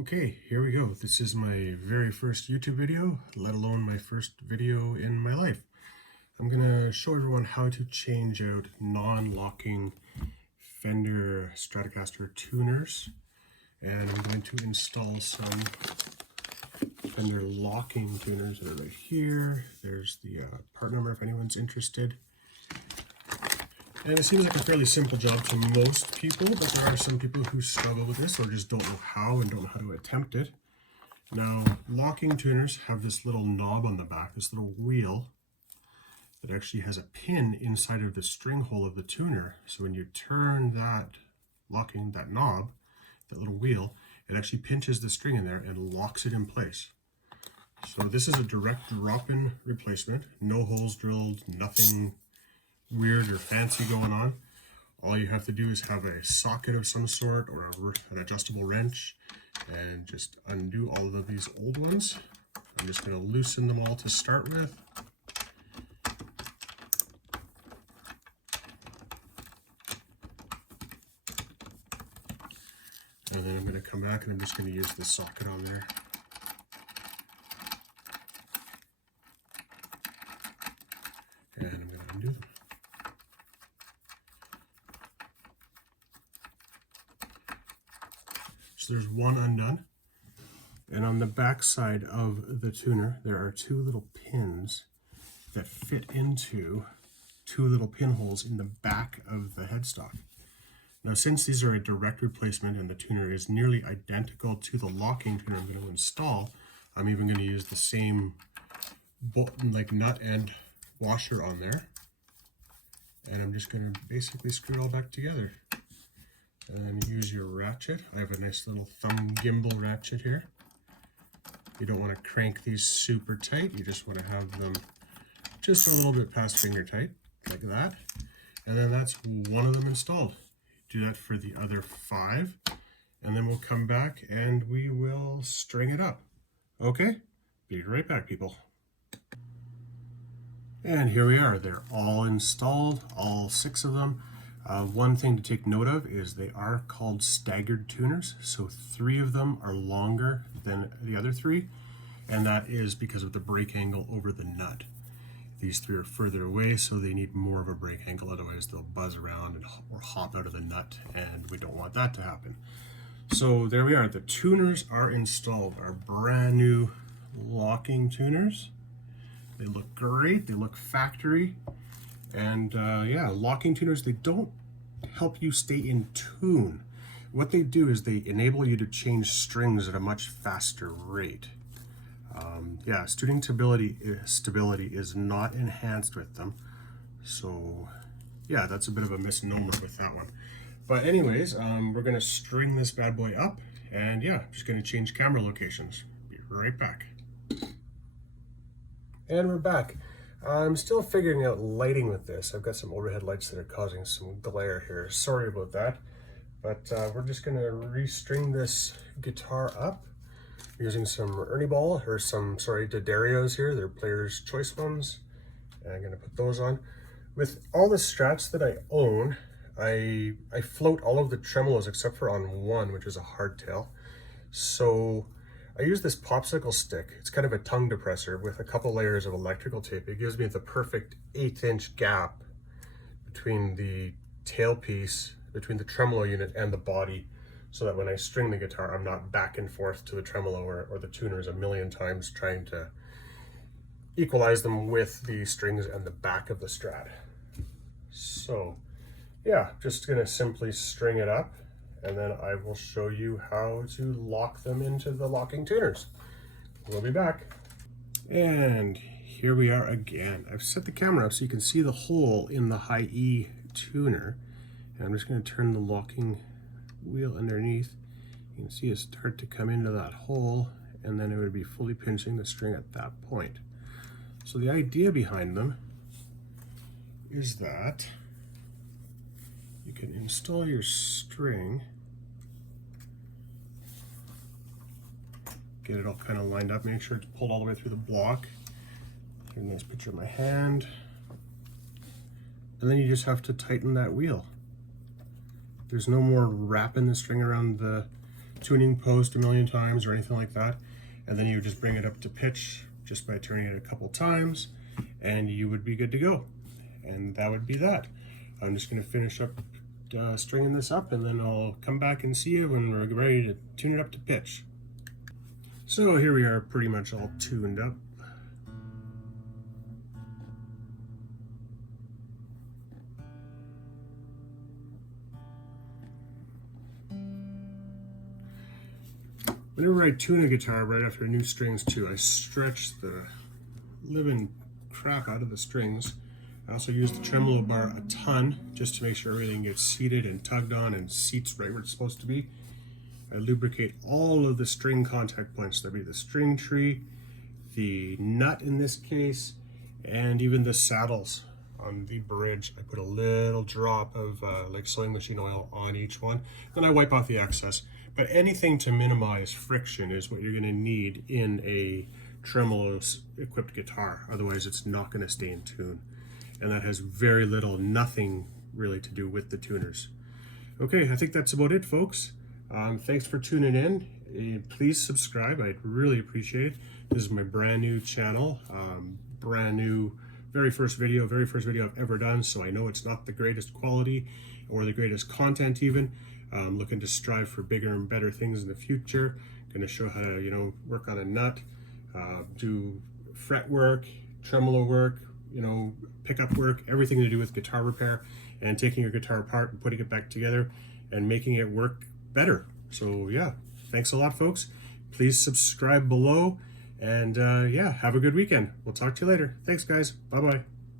Okay, here we go. This is my very first YouTube video, let alone my first video in my life. I'm gonna show everyone how to change out non-locking Fender Stratocaster tuners, and I'm going to install some Fender locking tuners that are right here. There's the part number if anyone's interested. And it seems like a fairly simple job to most people, but there are some people who struggle with this or just don't know how and don't know how to attempt it. Now, locking tuners have this little knob on the back, this little wheel that actually has a pin inside of the string hole of the tuner. So when you turn that, locking that knob, that little wheel, it actually pinches the string in there and locks it in place. So this is a direct drop-in replacement, no holes drilled, nothing weird or fancy going on. All you have to do is have a socket of some sort or an adjustable wrench and just undo all of these old ones. I'm just going to loosen them all to start with. And then I'm going to come back and I'm just going to use the socket on there. And I'm going to undo them. So there's one undone, and on the back side of the tuner there are two little pins that fit into two little pinholes in the back of the headstock. Now, since these are a direct replacement and the tuner is nearly identical to the locking tuner I'm going to install, I'm even going to use the same nut and washer on there, and I'm just going to basically screw it all back together. And then use your ratchet. I have a nice little thumb gimbal ratchet here. You don't want to crank these super tight. You just want to have them just a little bit past finger tight, like that. And then that's one of them installed. Do that for the other 5. And then we'll come back and we will string it up. Okay? Be right back, people. And here we are. They're all installed, all 6 of them. One thing to take note of is they are called staggered tuners, so 3 of them are longer than the other 3, and that is because of the brake angle over the nut. These 3 are further away, so they need more of a brake angle, otherwise they'll buzz around or hop out of the nut, and we don't want that to happen. So there we are. The tuners are installed, our brand new locking tuners. They look great, they look factory. And yeah, locking tuners, they don't help you stay in tune. What they do is they enable you to change strings at a much faster rate. Yeah, string stability is not enhanced with them. So yeah, that's a bit of a misnomer with that one. But anyways, we're going to string this bad boy up, and yeah, just going to change camera locations. Be right back. And we're back. I'm still figuring out lighting with this. I've got some overhead lights that are causing some glare here. Sorry about that. But we're just going to restring this guitar up using some Ernie Ball, or some, D'Addarios here. They're Player's Choice ones. And I'm going to put those on. With all the Strats that I own, I float all of the tremolos except for on one, which is a hardtail. So I use this popsicle stick. It's kind of a tongue depressor with a couple layers of electrical tape. It gives me the perfect 1/8 gap between the tailpiece, between the tremolo unit and the body, so that when I string the guitar, I'm not back and forth to the tremolo or the tuners a million times trying to equalize them with the strings and the back of the Strat. So yeah, just gonna simply string it up, and then I will show you how to lock them into the locking tuners. We'll be back. And here we are again. I've set the camera up so you can see the hole in the high E tuner. And I'm just going to turn the locking wheel underneath. You can see it start to come into that hole, and then it would be fully pinching the string at that point. So the idea behind them is that you can install your string, get it all kind of lined up, make sure it's pulled all the way through the block. Here's a nice picture of my hand. And then you just have to tighten that wheel. There's no more wrapping the string around the tuning post a million times or anything like that. And then you would just bring it up to pitch just by turning it a couple times, and you would be good to go. And that would be that. I'm just going to finish up stringing this up, and then I'll come back and see you when we're ready to tune it up to pitch. So here we are, pretty much all tuned up. Whenever I tune a guitar right after new strings too, I stretch the living crap out of the strings. I also use the tremolo bar a ton just to make sure everything gets seated and tugged on and seats right where it's supposed to be. I lubricate all of the string contact points. That'd be the string tree, the nut in this case, and even the saddles on the bridge. I put a little drop of like sewing machine oil on each one. Then I wipe off the excess. But anything to minimize friction is what you're going to need in a tremolo equipped guitar. Otherwise it's not going to stay in tune. And that has very little, nothing really to do with the tuners. Okay, I think that's about it, folks. Thanks for tuning in. Please subscribe. I'd really appreciate it. This is my brand new channel, brand new, very first video I've ever done, so I know it's not the greatest quality or the greatest content even. I'm looking to strive for bigger and better things in the future. Going to show how to, work on a nut, do fret work, tremolo work, pickup work, everything to do with guitar repair, and taking your guitar apart and putting it back together and making it work better. So yeah, thanks a lot, folks. Please subscribe below, and yeah, have a good weekend. We'll talk to you later. Thanks, guys. Bye-bye.